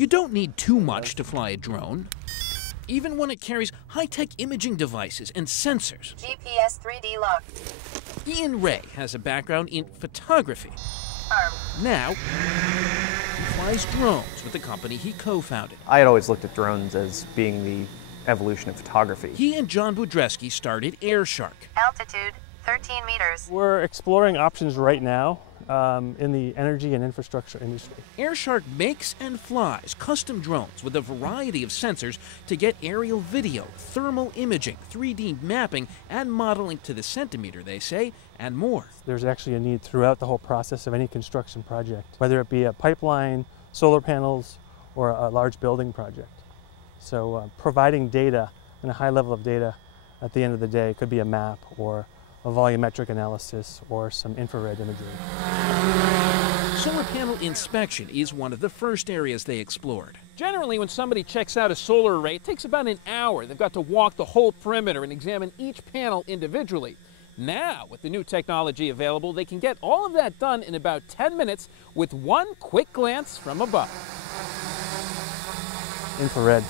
You don't need too much to fly a drone, even when it carries high-tech imaging devices and sensors. GPS 3D lock. Ian Ray has a background in photography. Now, he flies drones with the company he co-founded. I had always looked at drones as being the evolution of photography. He and John Budreski started AirShark. Altitude 13 meters. We're exploring options right now in the energy and infrastructure industry. AirShark makes and flies custom drones with a variety of sensors to get aerial video, thermal imaging, 3D mapping, and modeling to the centimeter, they say, and more. There's actually a need throughout the whole process of any construction project, whether it be a pipeline, solar panels, or a large building project. So providing data and a high level of data at the end of the day could be a map or a volumetric analysis or some infrared imagery. Solar panel inspection is one of the first areas they explored. Generally, when somebody checks out a solar array, it takes about an hour. They've got to walk the whole perimeter and examine each panel individually. Now, with the new technology available, they can get all of that done in about 10 minutes with one quick glance from above.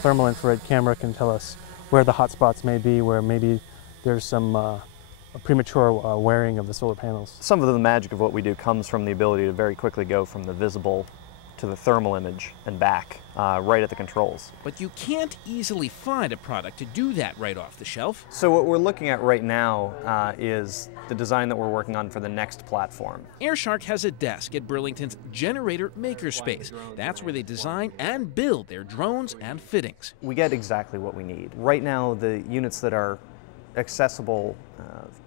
Thermal infrared camera can tell us where the hot spots may be, where maybe there's some a premature wearing of the solar panels. Some of the magic of what we do comes from the ability to very quickly go from the visible to the thermal image and back, right at the controls. But you can't easily find a product to do that right off the shelf. So what we're looking at right now is the design that we're working on for the next platform. AirShark has a desk at Burlington's Generator Makerspace. That's where they design and build their drones and fittings. We get exactly what we need. Right now, the units that are accessible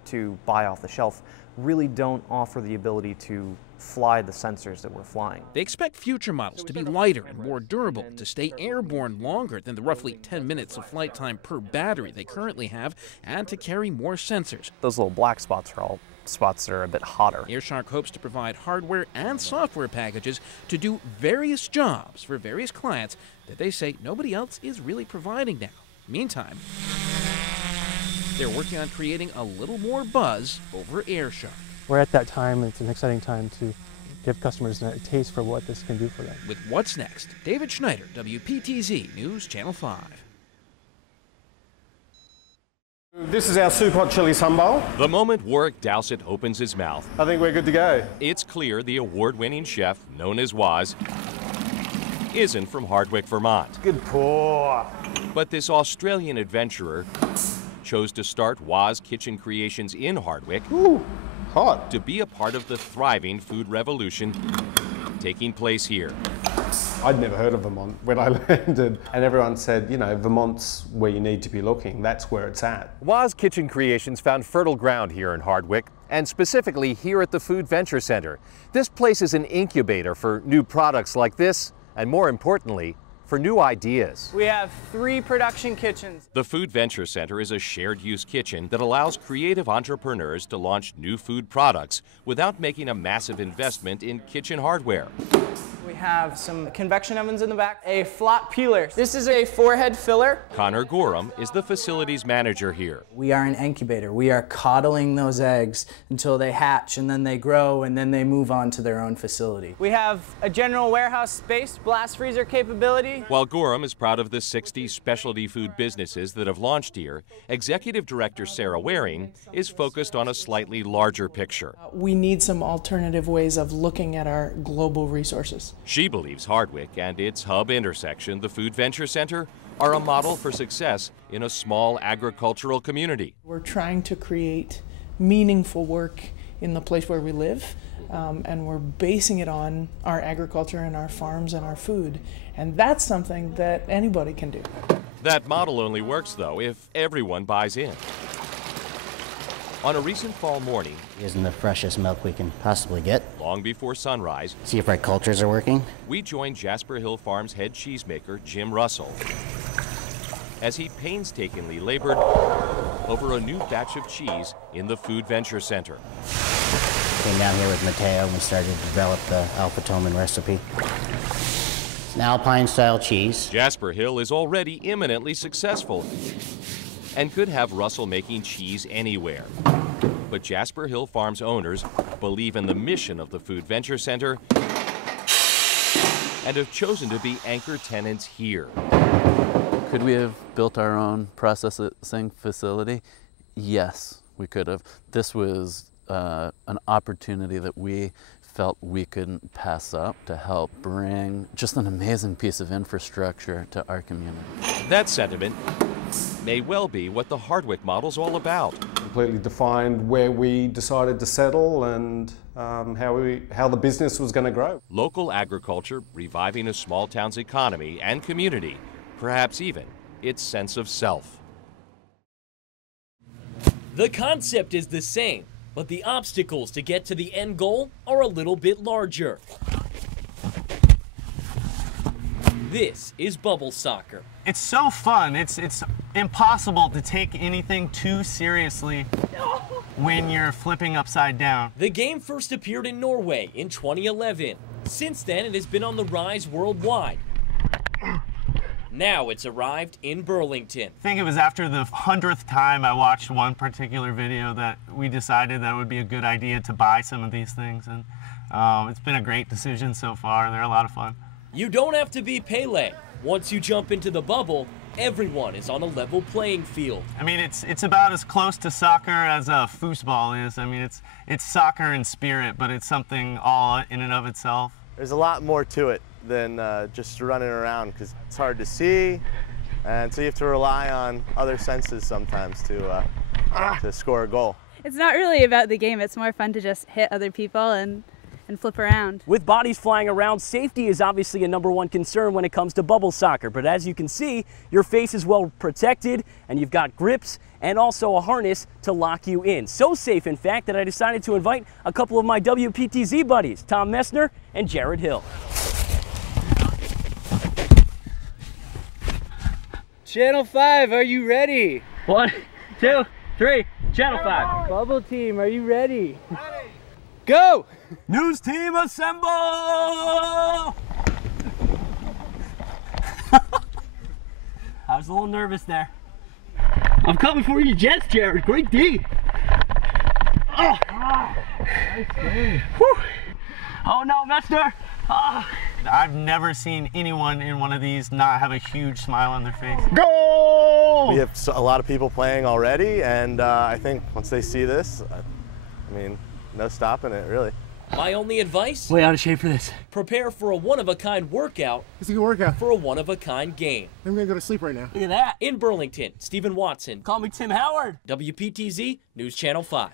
to buy off the shelf really don't offer the ability to fly the sensors that we're flying. They expect future models to be lighter and more durable, to stay airborne longer than the roughly 10 minutes of flight time per battery they currently have, and to carry more sensors. Those little black spots are all spots that are a bit hotter. AirShark hopes to provide hardware and software packages to do various jobs for various clients that they say nobody else is really providing now. Meantime, they're working on creating a little more buzz over AirShark. We're at that time, it's an exciting time to give customers a taste for what this can do for them. With What's Next, David Schneider, WPTZ News Channel 5. This is our super hot chili sunbowl. The moment Warwick Dowsett opens his mouth, I think we're good to go. it's clear the award-winning chef, known as Waz, isn't from Hardwick, Vermont. Good pour. But this Australian adventurer chose to start Waz Kitchen Creations in Hardwick. Ooh, hot. To be a part of the thriving food revolution taking place here. I'd never heard of Vermont when I landed, and everyone said, you know, Vermont's where you need to be looking. That's where it's at. Waz Kitchen Creations found fertile ground here in Hardwick, and specifically here at the Food Venture Center. This place is an incubator for new products like this, and more importantly, for new ideas. We have 3 production kitchens. The Food Venture Center is a shared-use kitchen that allows creative entrepreneurs to launch new food products without making a massive investment in kitchen hardware. We have some convection ovens in the back, a flat peeler. This is a 4-head filler. Connor Gorham is the facilities manager here. We are an incubator. We are coddling those eggs until they hatch, and then they grow, and then they move on to their own facility. We have a general warehouse space, blast freezer capability. While Gorham is proud of the 60 specialty food businesses that have launched here, Executive Director Sarah Waring is focused on a slightly larger picture. We need some alternative ways of looking at our global resources. She believes Hardwick and its hub intersection, the Food Venture Center, are a model for success in a small agricultural community. We're trying to create meaningful work in the place where we live, and we're basing it on our agriculture and our farms and our food. And that's something that anybody can do. That model only works, though, if everyone buys in. On a recent fall morning, Using the freshest milk we can possibly get. long before sunrise, See if our cultures are working. we joined Jasper Hill Farms head cheesemaker Jim Russell as he painstakingly labored over a new batch of cheese in the Food Venture Center. Came down here with Mateo and we started to develop the Alpha Toman recipe. It's an Alpine-style cheese. Jasper Hill is already imminently successful and could have Russell making cheese anywhere. But Jasper Hill Farms owners believe in the mission of the Food Venture Center and have chosen to be anchor tenants here. Could we have built our own processing facility? Yes, we could have. This was an opportunity that we felt we couldn't pass up to help bring just an amazing piece of infrastructure to our community. That sentiment may well be what the Hardwick model's all about. Completely defined where we decided to settle and how the business was going to grow. Local agriculture reviving a small town's economy and community, perhaps even its sense of self. The concept is the same, but the obstacles to get to the end goal are a little bit larger. This is bubble soccer. It's so fun. It's impossible to take anything too seriously when you're flipping upside down. The game first appeared in Norway in 2011. Since then, it has been on the rise worldwide. Now it's arrived in Burlington. I think it was after the 100th time I watched one particular video that we decided that it would be a good idea to buy some of these things, and it's been a great decision so far. They're a lot of fun. You don't have to be Pele. Once you jump into the bubble, everyone is on a level playing field. I mean, it's about as close to soccer as a foosball is. I mean, it's soccer in spirit, but it's something all in and of itself. There's a lot more to it than just running around, because it's hard to see, and so you have to rely on other senses sometimes to score a goal. It's not really about the game, it's more fun to just hit other people and flip around. With bodies flying around, safety is obviously a #1 concern when it comes to bubble soccer, but as you can see, your face is well protected and you've got grips and also a harness to lock you in. So safe, in fact, that I decided to invite a couple of my WPTZ buddies, Tom Messner and Jared Hill. Channel 5, are you ready? 1, 2, 3, Channel 5. Bubble team, are you ready? Ready. Go! News team assemble! I was a little nervous there. I'm coming for you, Jets, Jared. Great D. Oh, Nice game. Oh no, Messner. I've never seen anyone in one of these not have a huge smile on their face. Goal! We have a lot of people playing already, and I think once they see this, I mean, no stopping it, really. My only advice? Way out of shape for this. Prepare for a one-of-a-kind workout. It's a good workout. For a one-of-a-kind game. I'm gonna go to sleep right now. Look at that. In Burlington, Stephen Watson. Call me Tim Howard. WPTZ, News Channel 5.